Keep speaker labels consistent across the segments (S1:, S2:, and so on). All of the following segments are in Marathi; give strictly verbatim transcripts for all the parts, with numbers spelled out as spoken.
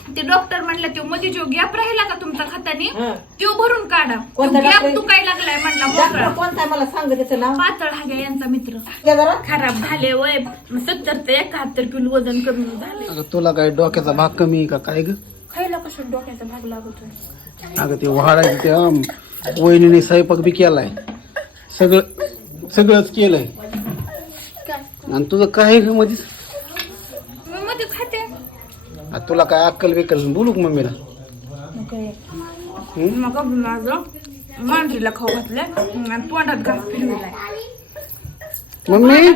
S1: ते डॉक्टर म्हणलं तो मध्ये जो गॅप राहिला का तुमचा खातानी तो भरून काढा. गॅप दुखायला लागलाय म्हणला मोकळा.
S2: कोणता मला सांग त्याचं नाव.
S1: पातळ हाग्या यांचा मित्र.
S2: जरा
S1: खराब झाले वय सत्तर ते एकाहत्तर किलो वजन कमी झाले.
S3: अगं तुला काय डोक्याचा भाग कमी आहे का काय ग.
S1: खायला कसं डोक्याचा भाग लागतोय.
S3: अगं ते वाढायचं ते आम वहिनीने स्वयंपाक बी केलाय सगळं सगळंच केलंय आणि तुझं काय ग मधीच
S1: मी मध्ये खाते.
S3: आ, तुला काय अक्कल बिक्कल बोलू का मम्मीला.
S1: मग माझं मांडरीला खाऊ घातलंय आणि तोंडात घास फिरवलाय.
S3: मम्मी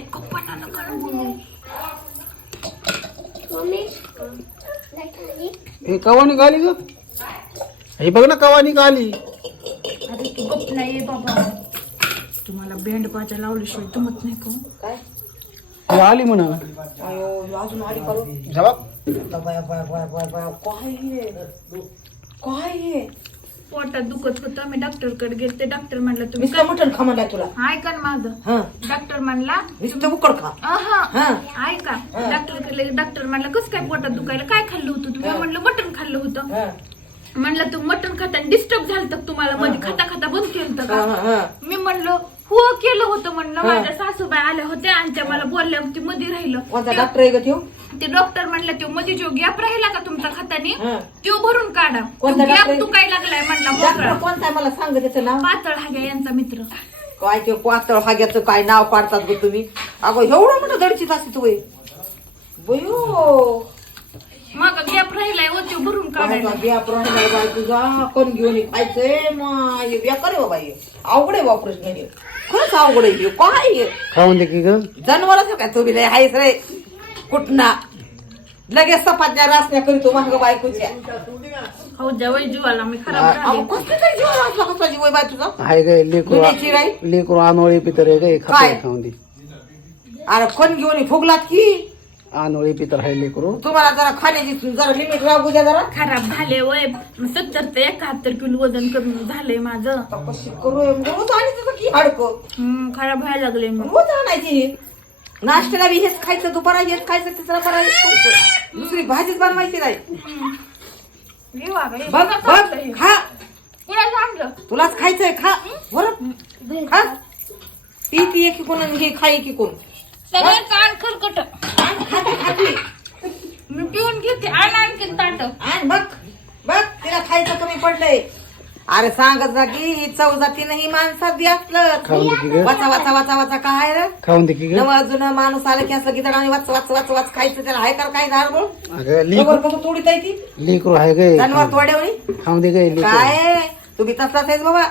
S3: हे कवा निघाली ग. हे बघ ना कवा निघाली.
S1: अरे तू गप्प नाही बाबा. तुम्हाला बँड बाजा लावल्याशिवाय जमत नाही का.
S2: काय
S3: हे आली म्हणा.
S2: अयो अजून आली करू.
S3: जवाब
S2: bye bye bye bye bye काय हे काय हे.
S1: पोटात दुखत होतं. मी डॉक्टर कडे गेले. डॉक्टर म्हणला तुम्ही
S2: मिस्टर मटण खा म्हणलाय तुला.
S1: ऐका ना माझं.
S2: हा
S1: डॉक्टर म्हणला
S2: नुसतं उकड खा.
S1: हा ऐका. डॉक्टर कडे डॉक्टर म्हणला कसं काय पोटात दुखायला काय खाल्लं होतं तुम्ही. म्हणलं मटण खाल्लं होतं.
S2: हा
S1: म्हणलं तू मटण खाताना डिस्टर्ब झालं तर तुम्हाला मध्ये खाता खाता बंद केलं
S2: हा,
S1: का.
S2: हा.
S1: मी म्हणलं हो केलं होतं म्हणलं. माझ्या सासूबाई आल्या होत्या आणि त्या मला बोलल्या ते मध्ये राहिलं.
S2: कोणता डॉक्टर आहे ग त्यो.
S1: ते डॉक्टर म्हणलं तो मध्ये जो गॅप राहिला का तुमचा खातानी
S2: हा.
S1: तो भरून काढा.
S2: कोणता
S1: गॅप
S2: डॉक्टर?
S1: दुखायला लागलाय म्हणला
S2: डॉक्टर
S1: मोकळा.
S2: कोणता आहे मला सांग त्याचं नाव.
S1: पातळ हाग्या यांचा मित्र.
S2: काय ते पातळ हाग्याचं काय नाव काढतात ग तुम्ही. अगं एवढं मोठं दडचित असते तू. बयो
S1: मग गॅप राहिलाय व तो भरून काढायला.
S2: बिया प्रणाली बाय तुझा कोण घेऊन ये खायचंय मग हे बिया करे बाबा हे अवघड आहे बा प्रश्न हे. खरंच अवघड आहे हे. काय हे
S3: खाऊन दे की ग.
S2: जनावरच काय तुम्ही लय हायस रे कुठना लगेच सपाटण्या रासण्या करीतो महाग बायकोच्या.
S1: हो जवळ जीवाला मी खराब
S2: अहो
S1: झाले.
S2: कसली तरी जीवन असला कसला जीव आहे बाय तुझा.
S3: हाय ग लेकरू
S2: दुधाची राई.
S3: लेकरू अनोळी पितर आहे ग.
S2: काय?
S3: खाते खाऊन दे.
S2: अरे कोण घेऊन ये फुगलात की.
S3: अनोळी पितर हाय लेकरू.
S2: तुम्हाला जरा खाण्याची जरा लिमिट लागू द्या जरा.
S1: खराब झाले वय सत्तर ते एकाहत्तर किलो वजन कमी झालंय माझं.
S2: कशी करू रोज आणि तुझं की हाडकं
S1: हम्म, खराब व्हायला लागले मग.
S2: रोज आणायची. नाश्त्याला बी हेच खायचं दुपारा हेच खायचं तिसरा बरा हेच खायचं. दुसरी भाजीच बनवायची नाही.
S1: ये बाबा, हे
S2: बघ
S1: बघा
S2: बघ
S1: चांगलं हे.
S2: खा.
S1: कुणाला आणलं?
S2: तुलाच खायचंय खा बरं खा. ती ती की कोण आणि हे खाई की कोण.
S1: सगळं कान खरकट.
S2: आण, खाते खाते
S1: मी पिऊन घेते. आण आणखीन ताट.
S2: आण बघ बघ तिला खायचं कमी पडलंय. अरे सांगत जा की ही चव जाती नाही माणसात बी असलं.
S3: खाऊन दे की ग.
S2: वाचा वाचा वाचा वाचा काय रे.
S3: खाऊन दे की ग.
S2: नवा जुनं माणूस आलं की असं गिदाडाने वाच वाच वाच वाच खायचं त्याला हाय कर काय धार बोल.
S3: अगं लेकरू
S2: कसं तोडीत आहे ती
S3: लेकरू हाय ग.
S2: जनावर तोड्यावरी.
S3: खाऊन दे ग लेकरू.
S2: काय तुम्ही तसलाच आहेस बाबा.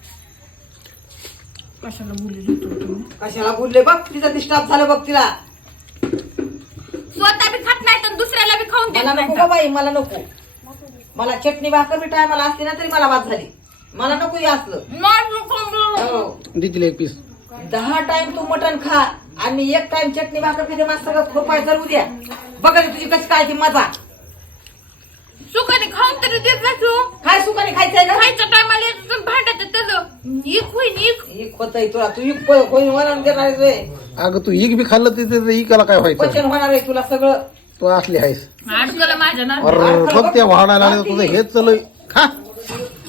S1: कशाला बोलली तुम्ही.
S2: कशाला बोलले बघ तिचं डिस्टर्ब झालं बघ तिला.
S1: स्वतः बी खात नाही तर दुसऱ्याला बी खाऊन देत
S2: मला
S1: नाही
S2: नको
S1: का?
S2: बाई मला नको. मला चटणी भाकर बी टायमाला असली ना तरी मला बाद झाली. मला नको हे असलं.
S1: नाही खाऊन देत.
S2: हो.
S3: दे तिला एक पीस.
S2: दहा टाइम तू मटण खा आणि एक टाइम चटणी भाकर पिते मस्त सगळं खोपाय चालू द्या. बघा रे तुझी कशी काय ती मजा.
S1: सुखाने खाऊन तरी देत नाही तू.
S2: काय सुखाने खायचंय ना.
S1: खायच्या टायमाला येतं भांडायचं त्याचं एक होईन एक.
S2: एक होतंय तुला तू एक होईन होणार देणार आहेस व्हय.
S3: अगं तू एक बी खाल्लं तिथे इकाला काय व्हायचं.
S2: पचन होणार आहे तुला सगळं.
S3: तू असली आहेस.
S1: अडकलं माझ्या ना.
S3: अरे बघ त्या वाढायला लागलं तुझं हेच चालू खा.